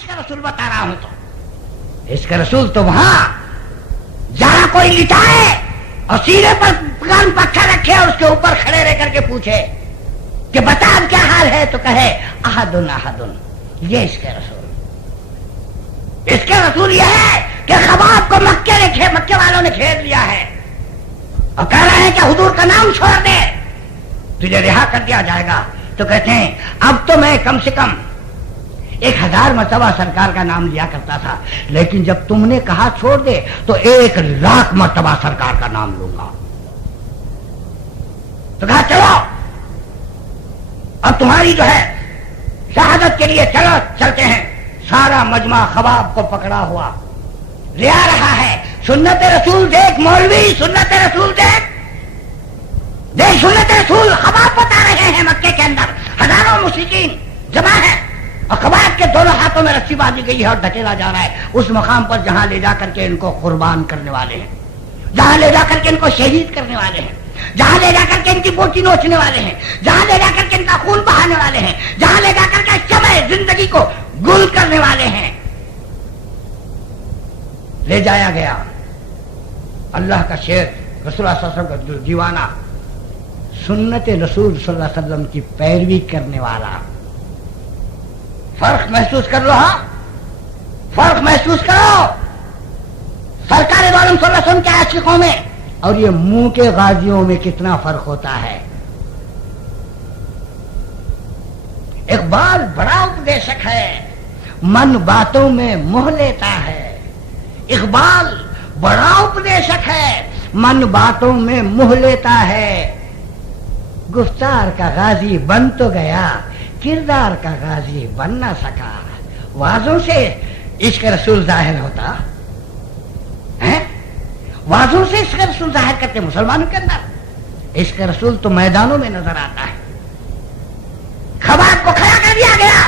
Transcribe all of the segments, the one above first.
عشق رسول بتا رہا ہوں تو عشق رسول تو وہاں جہاں کوئی لٹائے اور سینے پر کان پکا رکھے اور اس کے اوپر کھڑے رہ کر کے پوچھے کہ بتا اب کیا حال ہے تو کہے احدن احدن. یہ عشق رسول. عشق رسول یہ ہے کہ خباب کو مکے والوں نے گھیر لیا ہے اور کہہ رہے ہیں کہ حضور کا نام چھوڑ دے تجھے رہا کر دیا جائے گا. تو کہتے ہیں اب تو میں کم سے کم 1000 مرتبہ سرکار کا نام لیا کرتا تھا، لیکن جب تم نے کہا چھوڑ دے تو 1,00,000 مرتبہ سرکار کا نام لوں گا. تو کہا چلو اب تمہاری جو ہے شہادت کے لیے چلو چلتے ہیں. سارا مجمع خباب کو پکڑا ہوا لے آ رہا ہے. سنت رسول دیکھ مولوی، سنت رسول دیکھ سنت رسول. خباب بتا رہے ہیں مکے کے اندر ہزاروں مشرکین جمع ہے اور خباب کے دونوں ہاتھوں میں رسی باندھی گئی ہے اور ڈھکیلا جا رہا ہے اس مقام پر جہاں لے جا کر کے ان کو قربان کرنے والے ہیں، جہاں لے جا کر کے ان کو شہید کرنے والے ہیں، جہاں لے جا کر کے ان کی بوٹی نوچنے والے ہیں، جہاں لے جا کر کے ان کا خون بہانے والے ہیں، جہاں لے جا کر کے شمع زندگی کو گل کرنے والے ہیں. لے جایا گیا. اللہ کا شیر رسول اللہ صلی اللہ علیہ وسلم کا دیوانہ، سنت رسول صلی اللہ علیہ وسلم کی پیروی کرنے والا. فرق محسوس کر لو. ہاں فرق محسوس کرو سرکار دو عالم صلی اللہ علیہ وسلم کے عاشقوں میں اور یہ منہ کے غازیوں میں کتنا فرق ہوتا ہے. اقبال بڑا اپدیشک ہے، من باتوں میں موہ لیتا ہے. اقبال بڑا اپدیشک ہے، من باتوں میں موہ لیتا ہے. گفتار کا غازی بن تو گیا، کردار کا غازی بن نہ سکا. واضحوں سے عشق رسول ظاہر ہوتا ہے، واضحوں سے عشق رسول ظاہر کرتے مسلمانوں کے اندر. عشق رسول تو میدانوں میں نظر آتا ہے. خباب کو کھڑا کر دیا گیا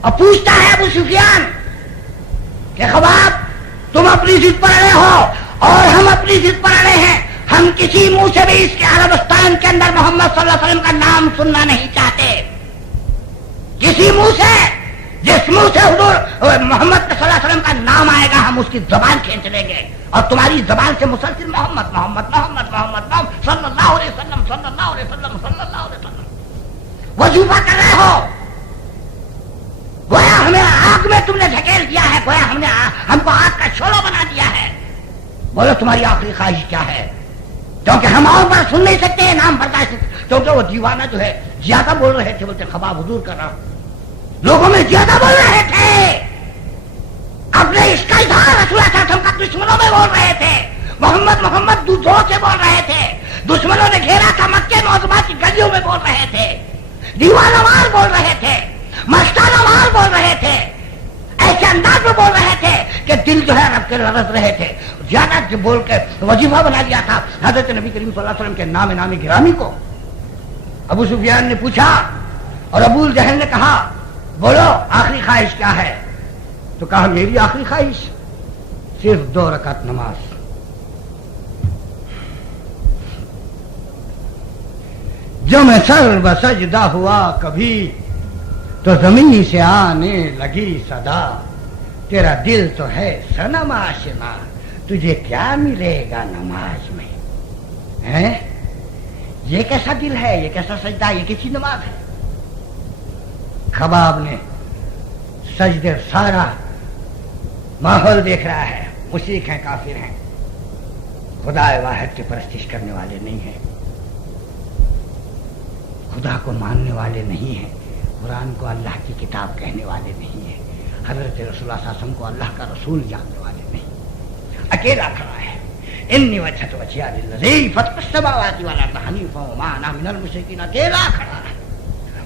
اور پوچھتا ہے ابو سفیان کہ خباب تم اپنی ضد پر اڑے ہو اور ہم اپنی ضد پر اڑے ہیں. ہم کسی منہ سے بھی اس کے عربستان کے اندر محمد صلی اللہ علیہ وسلم کا نام سننا نہیں چاہتے. کسی منہ سے جس منہ سے حضور محمد صلی اللہ علیہ وسلم کا نام آئے گا ہم اس کی زبان کھینچ لیں گے اور تمہاری زبان سے مسلسل محمد محمد محمد محمد محمد صلی اللہ علیہ وسلم صلی اللہ علیہ وسلم صلی اللہ علیہ وسلم وظیفہ کر رہے ہو. گویا ہمیں آگ میں تم نے دھکیل دیا ہے، گویا ہم کو آگ کا شعلہ بنا دیا ہے. بولو تمہاری آخری خواہش کیا ہے؟ کیونکہ ہم اور بار سن نہیں سکتے ہیں نام برداشت، کیونکہ وہ دیوانہ جو ہے زیادہ بول رہے تھے. بولتے خباب حضور کر رہا لوگوں میں زیادہ بول رہے تھے. اپنے اس کا اظہار رسول اللہ صلی اللہ علیہ وسلم کا دشمنوں میں بول رہے تھے. محمد محمد زور سے بول رہے تھے. دشمنوں نے گھیرا تھا مکے معظمہ کی گلیوں میں بول رہے تھے، دیوانہ وار بول رہے تھے، مستانہ وار بول رہے تھے، ایسے انداز میں بول رہے تھے کہ دل جو ہے رب کے لرز رہے تھے. زیادہ بول کے وظیفہ بنا دیا تھا حضرت نبی کریم صلی اللہ علیہ وسلم کے نام گرامی کو. ابو سفیان نے پوچھا اور ابو جہل نے کہا بولو آخری خواہش کیا ہے؟ تو کہا میری آخری خواہش صرف 2 رکعت نماز. جو میں سر بسجدہ ہوا کبھی تو زمین سے آنے لگی صدا. تیرا دل تو ہے صنم آشنا، تجھے کیا ملے گا نماز میں؟ یہ کیسا دل ہے، یہ کیسا سجدہ، یہ کیسی نماز ہے؟ خباب نے سجدے سارا ماحول دیکھ رہا ہے. مشرک ہیں، کافر ہیں، خدا واحد کی پرستش کرنے والے نہیں ہیں، خدا کو ماننے والے نہیں ہیں، قرآن کو اللہ کی کتاب کہنے والے نہیں ہیں، حضرت رسول اللہ صلی اللہ علیہ وسلم کو اللہ کا رسول جاننے والے نہیں. اکیلا کھڑا ہے. انی وجہت وجہی للذی فطر السماوات والارض حنیفا وما انا من المشرکین. اکیلا کھڑا ہے.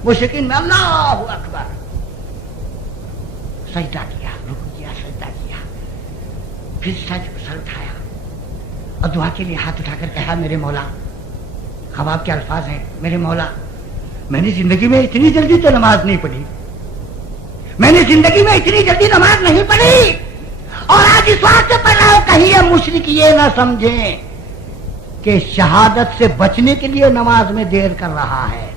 مشرکین میں اللہ اکبر. سجدہ کیا، رکوع کیا، سجدہ کیا، پھر سر اٹھایا اور دعا کے لیے ہاتھ اٹھا کر کہا میرے مولا. خباب کے الفاظ ہیں میرے مولا میں نے زندگی میں اتنی جلدی تو نماز نہیں پڑھی، میں نے زندگی میں اتنی جلدی نماز نہیں پڑھی اور آج اس واسطے پڑھ رہا ہوں کہیں یہ مشرک یہ نہ سمجھیں کہ شہادت سے بچنے کے لیے نماز میں دیر کر رہا ہے.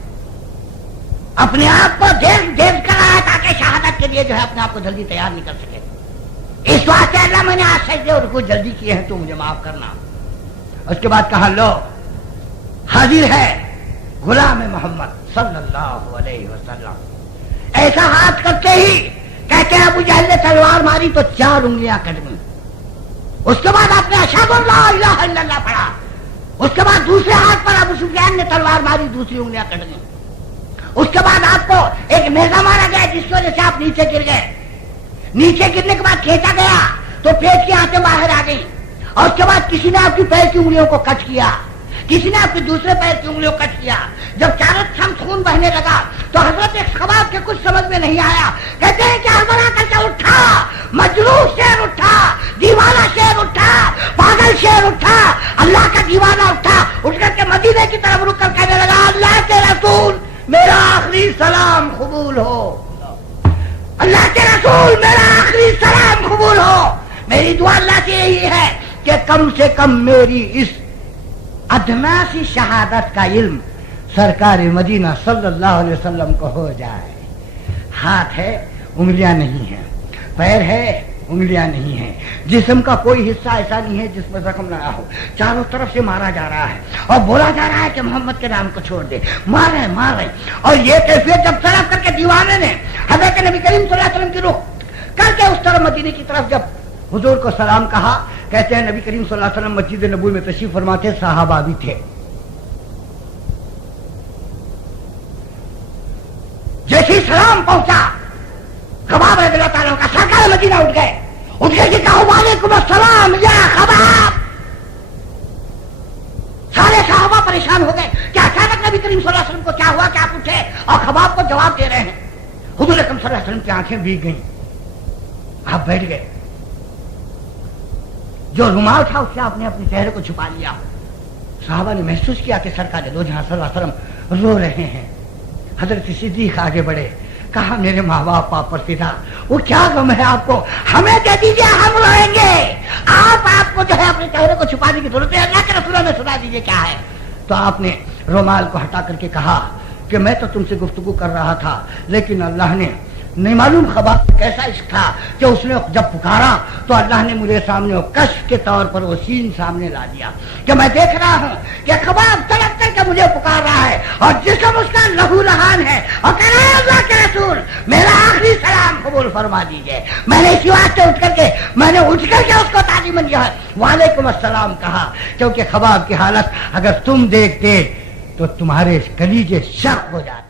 اپنے آپ کو دیر کر رہا ہے تاکہ شہادت تک کے لیے جو ہے اپنے آپ کو جلدی تیار نہیں کر سکے. اس واسطے اللہ میں نے آج سجدے اور رکوع جلدی کیے ہیں تو مجھے معاف کرنا. اس کے بعد کہا لو حاضر ہے غلام محمد صلی اللہ علیہ وسلم. ایسا ہاتھ کرتے ہی کہتے ہیں ابو جہل نے تلوار ماری تو 4 انگلیاں کٹ گئیں. اس کے بعد آپ نے اشہد ان لا الہ الا اللہ پڑھا. اس کے بعد دوسرے ہاتھ پر ابو سفیان نے تلوار ماری, دوسری انگلیاں کٹ گئیں. اس کے بعد آپ کو ایک نیزہ مارا گیا جس کی وجہ سے آپ نیچے گر گئے. نیچے گرنے کے بعد کھینچا گیا تو پیٹ کی آنتیں باہر آ گئیں. اور اس کے بعد کسی نے آپ کی پیر کی انگلیوں کو کٹ کیا, کسی نے آپ کے دوسرے پیر کی انگلیوں کو کٹ کیا. جب چاروں طرف خون بہنے لگا تو حضرت خباب کے کچھ سمجھ میں نہیں آیا. کہتے ہیں کہ ہڑبڑا کر کے اٹھا, مجروح شیر اٹھا, دیوانہ شیر اٹھا, پاگل شیر اٹھا, اللہ کا دیوانہ اٹھا. اٹھ کر کے مدینے کی طرف رک کر کہنے لگا اللہ کے رسول میرا آخری سلام قبول ہو, اللہ کے رسول میرا آخری سلام قبول ہو. میری دعا اللہ سے یہی ہے کہ کم سے کم میری اس ادنا سی شہادت کا علم سرکار مدینہ صلی اللہ علیہ وسلم کو ہو جائے. ہاتھ ہے انگلیاں نہیں ہیں, پیر ہے انگلیاں نہیں ہیں, جسم کا کوئی حصہ ایسا نہیں ہے جس میں زخم لگا ہو. چاروں طرف سے مارا جا رہا ہے اور بولا جا رہا ہے کہ محمد کے نام کو چھوڑ دے. مار رہے اور یہ کیفیت جب طرف کر کے دیوانے نے حضرت نبی کریم صلی اللہ علیہ وسلم کی رخ کر کے اس طرف مدینے کی طرف جب حضور کو سلام کہا, کہتے ہیں نبی کریم صلی اللہ علیہ وسلم مسجد نبوی میں تشریف فرما تھے, صحابہ بھی تھے. جیسے سلام پہنچا خباب رضی اللہ تعالیٰ کا سرکار مدینہ اٹھ گئے کہ کہا وعلیکم السلام یا خباب. سارے صحابہ پریشان ہو گئے کہ اچانک نبی کریم صلی اللہ علیہ وسلم کو کیا ہوا کہ آپ اٹھے اور خباب کو جواب دے رہے ہیں. حضور اکرم صلی اللہ علیہ وسلم کی آنکھیں بھیگ گئیں, آپ بیٹھ گئے. جو رومال تھا اس سے آپ نے اپنے چہرے کو چھپا لیا. صحابہ نے محسوس کیا کہ سرکار دو جہاں صلی اللہ علیہ وسلم رو رہے ہیں. حضرت صدیق آگے بڑھے, کہا میرے ماں باپ پاپ پر فدا, وہ کیا غم ہے آپ کو, ہمیں دے دیجیے ہم روئیں گے. آپ کو جو ہے اپنے چہرے کو چھپانے کی ضرورت ہے, اللہ کے رسول میں سنا دیجیے کیا ہے. تو آپ نے رومال کو ہٹا کر کے کہا کہ میں تو تم سے گفتگو کر رہا تھا لیکن اللہ نے نہیں معلوم خباب کیسا عشق تھا کہ اس نے جب پکارا تو اللہ نے مجھے سامنے کشف کے طور پر وہ سین سامنے لا دیا کہ میں دیکھ رہا ہوں کہ خباب تڑپ کر کے مجھے پکار رہا ہے اور جسم اس کا لہو لہان ہے اور کہہ رہا ہے اللہ کے رسول میرا آخری سلام قبول فرما دیجئے. میں نے اسی واسطے اٹھ کر کے اس کو تعظیماً وعلیکم السلام کہا, کیونکہ خباب کی حالت اگر تم دیکھتے تو تمہارے کلیجے شق ہو جاتے.